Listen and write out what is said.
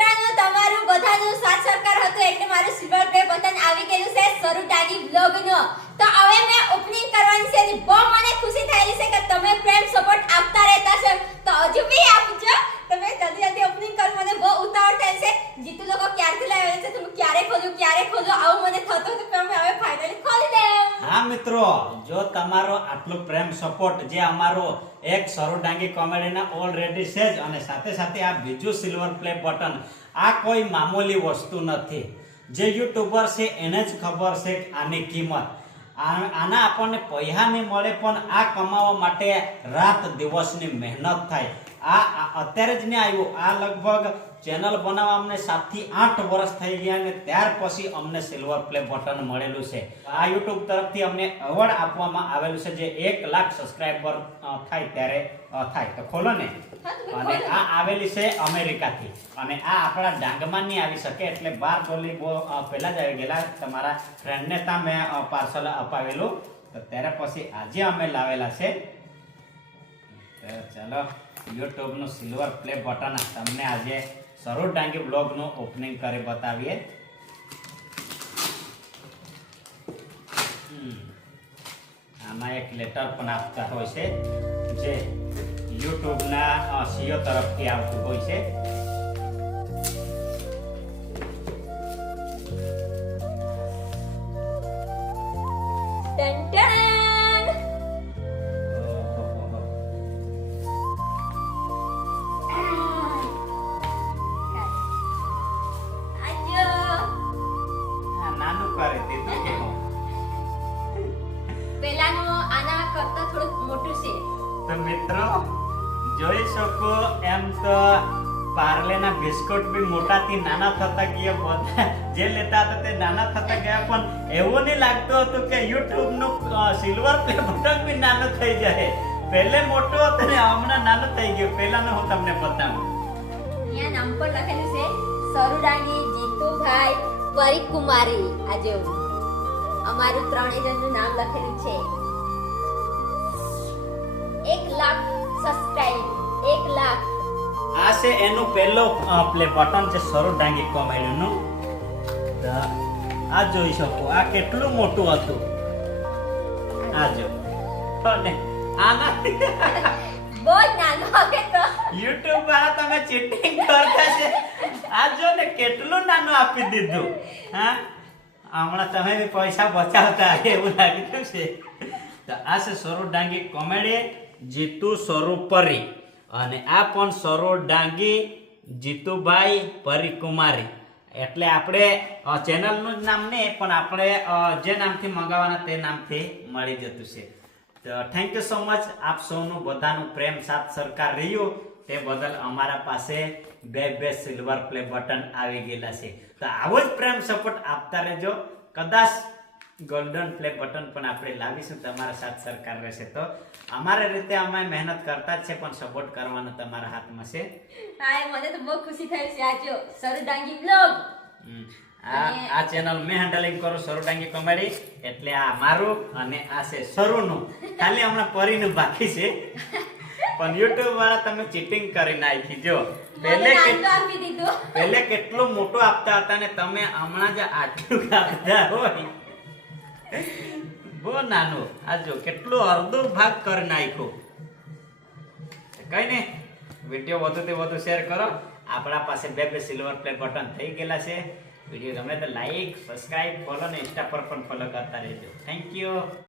મિત્રાનો તમારું બધાનો સાથ સહકાર હતો એટલે મારું સિલ્વર પ્લે બટન આવી ગયું છે સરૂ ટાગી બ્લોગનો. તો હવે મેં ઓપનિંગ કરવાની છે. બહુ મને ખુશી થયેલી છે કે તમે પ્રેમ સપોર્ટ આપતા રહેતા છો. તો હજુ બી આપજો. તમે જલ્દી ઓપનિંગ કરો. મને બહુ ઉતાવળ થાય છે. જીતુ લોકો ક્યારથી લાવ્યા છે તમે ક્યારે ખોલો આવું મને થતું હતું કે અમે હવે ફાઇનલી ખોલી દે. હા મિત્રો, જો તમારો આટલો પ્રેમ સપોર્ટ જે અમારો એક સરૂ ડાંગી કોમેડીના ઓલરેડી છે જ, અને સાથે સાથે આ બીજું સિલ્વર પ્લે બટન, આ કોઈ મામૂલી વસ્તુ નથી. જે યુટ્યુબર છે એને જ ખબર છે કે આની કિંમત. આના આપણને પૈસા નહીં મળે, પણ આ કમાવા માટે રાત દિવસની મહેનત થાય. આ અત્યારે જ નહીં આવ્યું. આ લગભગ ચેનલ બનાવવા અમને 7 થી 8 વર્ષ થઈ ગયા, અને ત્યાર પછી અમને સિલ્વર પ્લે બટન મળેલું છે. આ યુટ્યુબ તરફથી અમને એવોર્ડ આપવામાં આવેલું છે, જે 1 લાખ સબસ્ક્રાઇબર થાય ત્યારે થાય. તો ખોલો ને. અને આ આવેલી છે અમેરિકાથી, અને આ આપણા ડાંગમાં નહીં આવી શકે, એટલે 12 ડોલી પહેલા જ આવી ગયેલા. તમારા ફ્રેન્ડને ત્યાં મેં પાર્સલ અપાવેલું, તો ત્યારે પછી આજે અમે લાવેલા છે. ચાલો, યુટ્યુબ નું સિલ્વર પ્લે બટન તમને આજે સરૂ ડાંગી બ્લોગ નું ઓપનિંગ કરી બતાવીએ. આમાં એક લેટર પણ આપતા હોય છે, જે યુટ્યુબ ના સીઓ તરફથી આવતું હોય છે. તો મિત્રો જોઈ શકો એમ તો પાર્લેના બિસ્કુટ બી મોટાથી નાના થતા ગયા. બધા જે લેતા હતા તે નાના થતા ગયા, પણ એવું નહીં લાગતું હતું કે યુટ્યુબ નું સિલ્વર પ્લે બટન બી નાનું થઈ જાય. પહેલે મોટું હતું ને હમણાં નાનું થઈ ગયું. પહેલાનું હું તમને બતાવું. અહીંયા નામ પર લખેલું છે સરૂ ડાંગી, જીતુભાઈ, પરિકુમારી. આ જો અમારું 3 જણનું નામ લખેલું છે. 1 લાખ સબસ્ક્રાઇબ. 1 લાખ. આ છે એનું પહેલો પ્લે બટન છે સરૂ ડાંગી કોમેડીનું. આ જોઈ શકો, આ કેટલું મોટું હતું. આ જો, અને આના બહુ નાનો હતો તો YouTube વાળા તમે ચીટિંગ કરતા છે. આ જો ને કેટલું નાનું આપી દીધું. હા, હમણાં તમે બી પૈસા બચાવતા એવું લાગતું છે. તો આ છે સરૂ ડાંગી કોમેડી, જીતુ સ્વરૂપરી, અને આ પણ સરૂ ડાંગી જીતુભાઈ પરિકુમારી. એટલે આપણે ચેનલનું જ નામ નહીં, પણ આપણે જે નામથી મંગાવવાના તે નામથી મળી જતું છે. તો થેન્ક યુ સો મચ. આપ સૌનું બધાનું પ્રેમ સાથ સરકાર રહ્યું તે બદલ અમારા પાસે બે સિલ્વર પ્લે બટન આવી ગયેલા છે. તો આવો જ પ્રેમ સપોર્ટ આપતા રહેજો. કદાચ ગોલ્ડન પ્લે બટન પણ આપણે લાવીશું, તમારા સાથ સરકાર રહેશે તો. અમારી રીતે અમે મહેનત કરતા જ છે, પણ સપોર્ટ કરવાનો તમારા હાથમાં છે. હા, મને તો બહુ ખુશી થઈ છે. આ જો સરૂ ડાંગી બ્લોગ. આ ચેનલ મેં હેન્ડલિંગ કરું, સરૂ ડાંગી કોમેડી. એટલે આ મારું અને આ છે સરૂનું. ખાલી હમણાં પરીનું બાકી છે, પણ યુટ્યુબ વાળા તમે ચીટિંગ કરી નાખી. જો પહેલે કેટલું મોટું આપતા હતા ને તમે હમણાં જ આટલું આપતા હોય. બહુ નાનું. આ જો કેટલું અડધો ભાગ કરી નાખ્યો. કઈ નઈ, વિડીયો વધુથી વધુ શેર કરો. આપણા પાસે બે સિલ્વર પ્લે બટન થઈ ગયેલા છે. વિડીયો ગમે તો લાઈક, સબસ્ક્રાઇબ, ફોલો ને ઇન્સ્ટા પર પણ ફોલો કરતા રહેજો. Thank you.